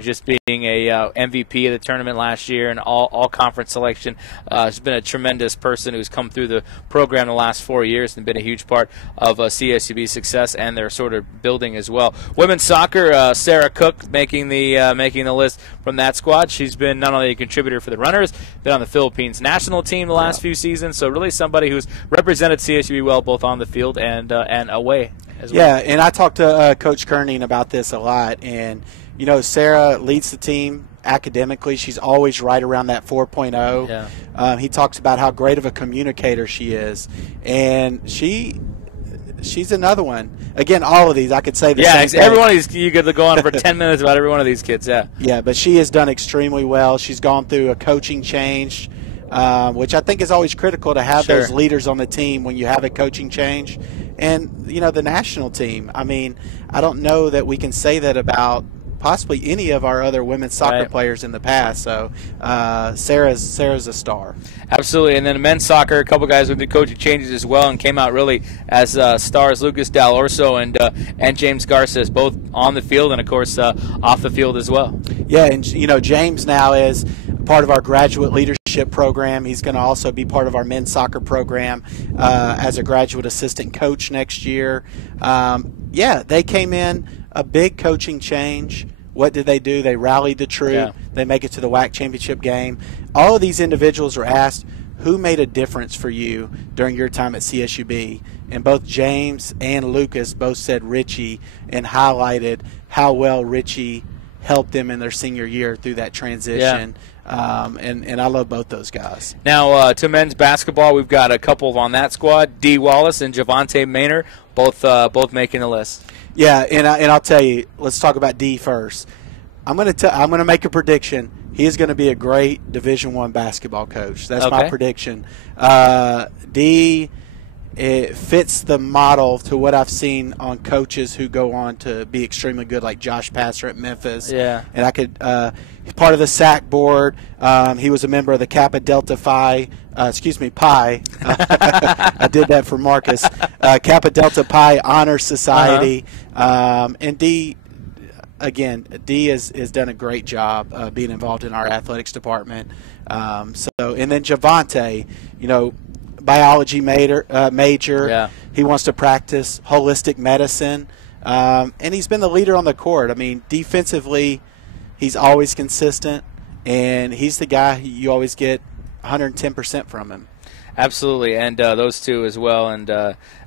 just being a MVP of the tournament last year and all-conference selection. She's been a tremendous person who's come through the program the last 4 years and been a huge part of CSUB's success and their sort of building as well. Women's soccer, Sarah Cook making the list from that squad. She's been not only a contributor for the Runners, been on the Philippines national team the last few seasons, so really somebody who's represented CSUB well both on the field and away as well. Yeah, and I talked to Coach Kerning about this a lot, and Sarah leads the team academically. She's always right around that 4.0. Yeah. He talks about how great of a communicator she is, and she's another one. Again, all of these, I could say the same thing. Every one of these, you could go on for 10 minutes about every one of these kids, Yeah, but she has done extremely well. She's gone through a coaching change, which I think is always critical to have those leaders on the team when you have a coaching change. And, the national team, I mean, I don't know that we can say that about possibly any of our other women's soccer players in the past. So Sarah's a star. Absolutely. And then men's soccer, a couple guys with the coaching changes as well and came out really as stars, Lucas Dal Orso and James Garces, both on the field and, of course, off the field as well. Yeah, and, James now is part of our graduate leadership program. He's going to also be part of our men's soccer program as a graduate assistant coach next year. They came in, a big coaching change. What did they do? They rallied the troop. Yeah. They make it to the WAC championship game. All of these individuals are asked, who made a difference for you during your time at CSUB? And both James and Lucas both said Richie and highlighted how well Richie helped them in their senior year through that transition. And I love both those guys. Now, to men's basketball, we've got a couple on that squad, Dee Wallace and Javante Maynor, both making the list. Yeah, and I'll tell you, let's talk about Dee first. I'm gonna make a prediction. He is going to be a great Division I basketball coach. That's my prediction. Dee it fits the model to what I've seen on coaches who go on to be extremely good, like Josh Passer at Memphis. Yeah. And I could he's part of the SAC board. He was a member of the Kappa Delta Pi. Pi. I did that for Marcus. Kappa Delta Pi Honor Society. And D has done a great job being involved in our athletics department. And then Javante, biology major. Yeah. He wants to practice holistic medicine. And he's been the leader on the court. I mean, defensively, he's always consistent, and he's the guy you always get 110% from him. Absolutely, and those two as well. And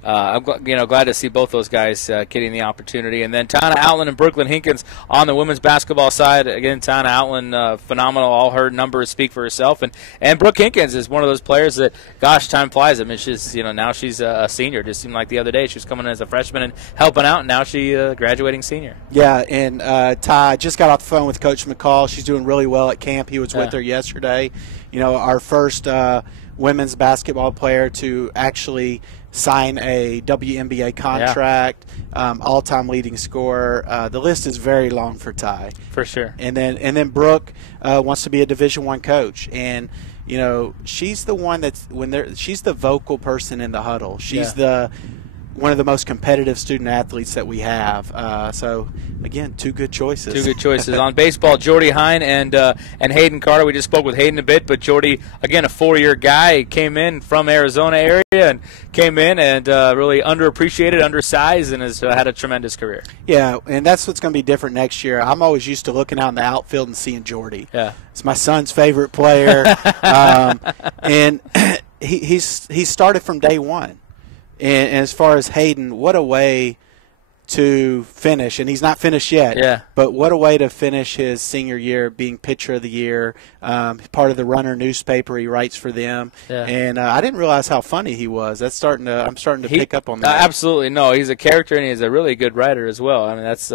I'm glad to see both those guys getting the opportunity. And then Tana Outland and Brooklyn Hinkins on the women's basketball side. Again, Tana Outland, phenomenal. All her numbers speak for herself. And Brooke Hinkins is one of those players that, gosh, time flies. I mean, she's now she's a senior. Just seemed like the other day she was coming in as a freshman and helping out, and now she graduating senior. Yeah, and Ty just got off the phone with Coach McCall. She's doing really well at camp. He was with her yesterday. Our first women's basketball player to actually sign a WNBA contract, all-time leading scorer. The list is very long for Ty. For sure. And then Brooke wants to be a Division I coach, and she's the one she's the vocal person in the huddle. She's one of the most competitive student athletes that we have. So, again, two good choices. Two good choices. On baseball, Jordy Hine and Hayden Carter. We just spoke with Hayden a bit, but Jordy, again, a 4-year guy. He came in from Arizona area and came in and really underappreciated, undersized, and has had a tremendous career. Yeah, and that's what's going to be different next year. I'm always used to looking out in the outfield and seeing Jordy. Yeah. It's my son's favorite player. And he started from day one. And as far as Hayden, what a way to finish. And he's not finished yet. Yeah. But what a way to finish his senior year, being Pitcher of the Year, part of the Runner newspaper. He writes for them. Yeah. And I didn't realize how funny he was. I'm starting to pick up on that. Absolutely. No, he's a character, and he's a really good writer as well. I mean, that's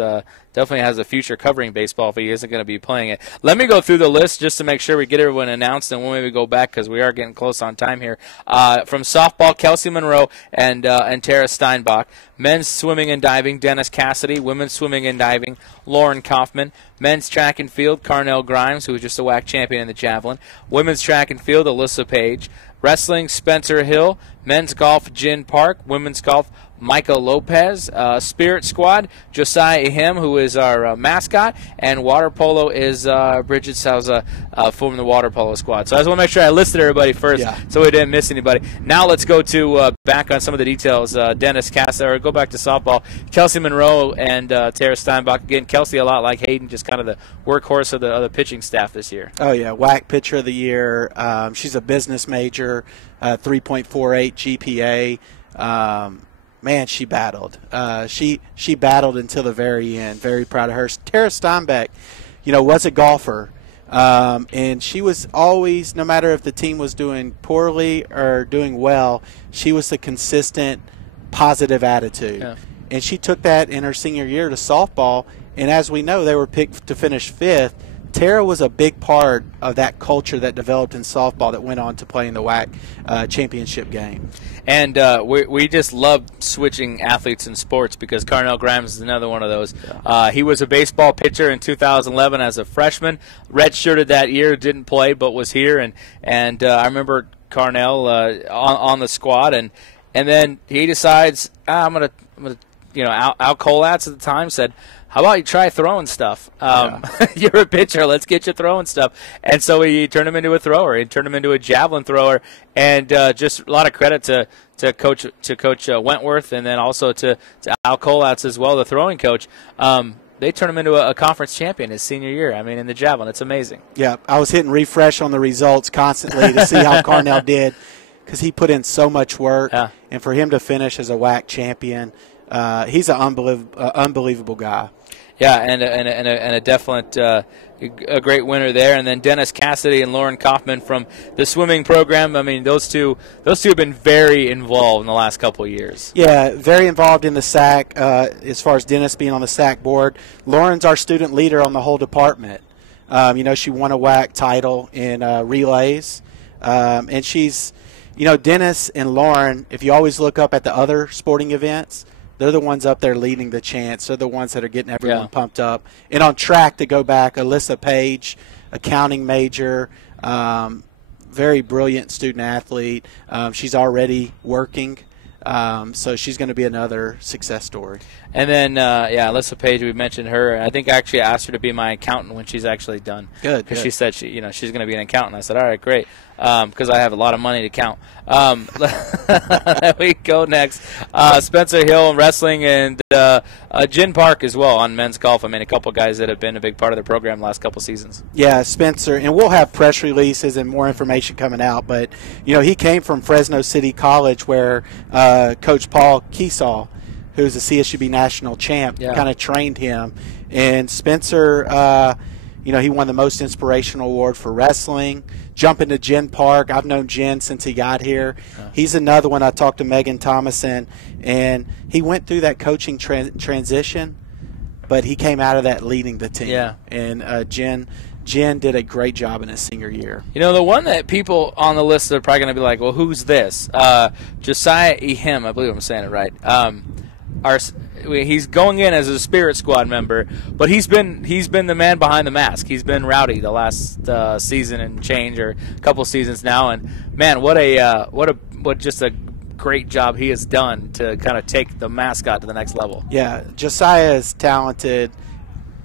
definitely has a future covering baseball if he isn't going to be playing it. Let me go through the list just to make sure we get everyone announced, and we'll maybe go back because we are getting close on time here. From softball, Kelsey Monroe and Tara Steinbach. Men's swimming and diving, Dennis Cassidy. Women's swimming and diving, Lauren Kaufman. Men's track and field, Carnell Grimes, who was just a WAC champion in the javelin. Women's track and field, Alyssa Page. Wrestling, Spencer Hill. Men's golf, Jen Park. Women's golf, Micah Lopez. Spirit Squad, Josiah Ehem, who is our mascot, and water polo is Bridget Souza from the water polo squad. So I just want to make sure I listed everybody first so we didn't miss anybody. Now let's go to back on some of the details. Dennis Cassa, or go back to softball. Kelsey Monroe and Tara Steinbach. Again, Kelsey a lot like Hayden, just kind of the workhorse of the pitching staff this year. Oh, yeah, WAC Pitcher of the Year. She's a business major, 3.48 GPA. Man, she battled. She battled until the very end. Very proud of her. Tara Steinbeck, was a golfer, and she was always, no matter if the team was doing poorly or doing well, she was the consistent, positive attitude. Yeah. And she took that in her senior year to softball, and as we know, they were picked to finish 5th. Tara was a big part of that culture that developed in softball that went on to play in the WAC championship game. And we just love switching athletes in sports because Carnell Grimes is another one of those. He was a baseball pitcher in 2011 as a freshman, redshirted that year, didn't play but was here. And I remember Carnell on the squad, and then he decides, I'm gonna Al Colatz at the time said, how about you try throwing stuff? You're a pitcher. Let's get you throwing stuff. And so he turned him into a thrower. He turned him into a javelin thrower. And just a lot of credit to Coach Wentworth, and then also to Al Colatz as well, the throwing coach. They turned him into a conference champion his senior year. I mean, in the javelin, it's amazing. Yeah, I was hitting refresh on the results constantly to see how Carnell did, because he put in so much work. Yeah. And for him to finish as a WAC champion, he's an unbelievable guy. Yeah, and a definite a great winner there. And then Dennis Cassidy and Lauren Kaufman from the swimming program. I mean, those two have been very involved in the last couple of years. Yeah, very involved in the SAC. As far as Dennis being on the SAC board, Lauren's our student leader on the whole department. She won a WAC title in relays, and she's you know, Dennis and Lauren, if you always look up at the other sporting events, they're the ones up there leading the chants. They're the ones that are getting everyone pumped up. And on track, to go back, Alyssa Page, accounting major, very brilliant student athlete. She's already working. So she's going to be another success story. And then, Alyssa Page, we mentioned her. I think I actually asked her to be my accountant when she's actually done. Good. Because she said she's going to be an accountant. I said, all right, great, because I have a lot of money to count. We go next. Spencer Hill wrestling and Jin Park as well on men's golf. I mean, a couple guys that have been a big part of the program the last couple seasons. Yeah, Spencer, and we'll have press releases and more information coming out. But you know, he came from Fresno City College, where Coach Paul Keesaw, who's a CSUB national champ, kind of trained him. And Spencer, you know, he won the most inspirational award for wrestling. Jumping to Jen Park. I've known Jen since he got here. He's another one. I talked to Megan Thomason, and he went through that coaching transition, but he came out of that leading the team. Yeah. And Jen did a great job in his senior year. You know, the one that people on the list are probably going to be like, well, who's this? Josiah Ehem, I believe I'm saying it right. He's going in as a Spirit Squad member, but he's been the man behind the mask. He's been rowdy the last season and change, or a couple seasons now. And man, what just a great job he has done to kind of take the mascot to the next level. Yeah, Josiah is talented.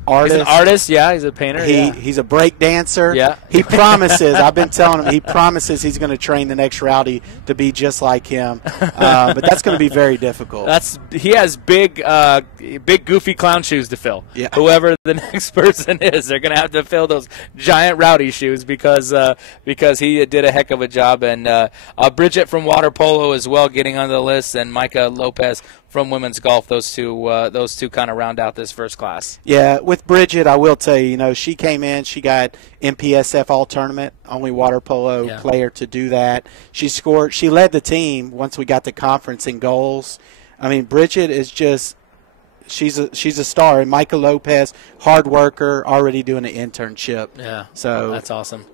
Artist. He's an artist, yeah. He's a painter. He's a break dancer. Yeah. He promises. I've been telling him. He promises he's going to train the next Rowdy to be just like him. But that's going to be very difficult. He has big goofy clown shoes to fill. Yeah. Whoever the next person is, they're going to have to fill those giant Rowdy shoes because he did a heck of a job. And Bridget from water polo as well getting on the list, and Micah Lopez from women's golf. Those two kind of round out this first class. Yeah, with Bridget, I will tell you, you know, she came in, she got MPSF all tournament, only water polo player to do that. She scored, she led the team once we got to conference in goals. I mean, Bridget is just, she's a star. And Micah Lopez, hard worker, already doing an internship. Yeah, so that's awesome.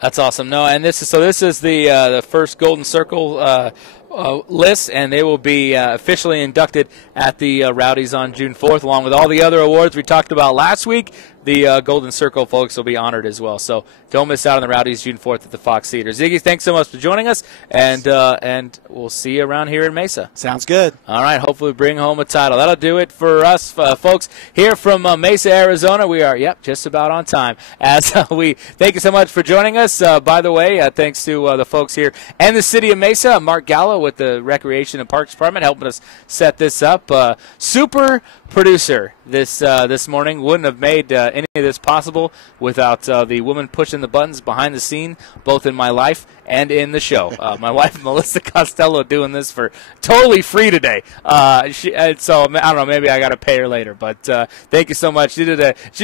That's awesome. No, and this is the first Golden Circle list, and they will be officially inducted at the Rowdies on June 4th, along with all the other awards we talked about last week. The Golden Circle folks will be honored as well. So don't miss out on the Rowdies June 4th at the Fox Theater. Ziggy, thanks so much for joining us, and we'll see you around here in Mesa. Sounds good. All right, hopefully bring home a title. That'll do it for us, folks, here from Mesa, Arizona. We are, just about on time. As we thank you so much for joining us. By the way, thanks to the folks here and the city of Mesa, Mark Gallo with the Recreation and Parks Department helping us set this up. Super producer this morning. Wouldn't have made any of this possible without the woman pushing the buttons behind the scene, both in my life and in the show. My wife, Melissa Costello, doing this for totally free today. So I don't know, maybe I got to pay her later. But thank you so much. She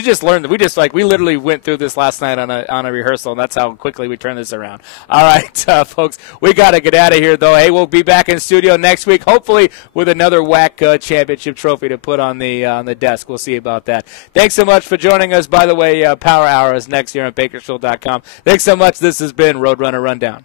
just learned. We literally went through this last night on a rehearsal, and that's how quickly we turned this around. All right, folks, we got to get out of here though. Hey, we'll be back in studio next week, hopefully with another WAC championship trophy to put on the desk. We'll see about that. Thanks so much for joining us. By the way, Power Hour is next here on Bakersfield.com. Thanks so much. This has been Roadrunner Rundown.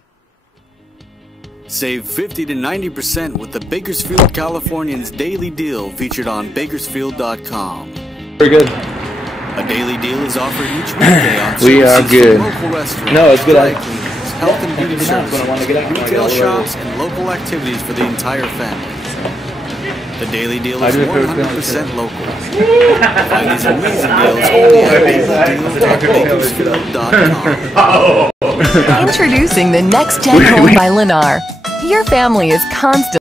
Save 50 to 90% with the Bakersfield Californians Daily Deal featured on Bakersfield.com. Very good. A daily deal is offered each weekday on We are good. local restaurants, No, it's good. dry cleaners, health and beauty services, retail shops, and local activities for the entire family. The daily deal is 100% local. Find these amazing deals only at dailydeal.bakersfield.com. Introducing the next gen home by Lennar. Your family is constantly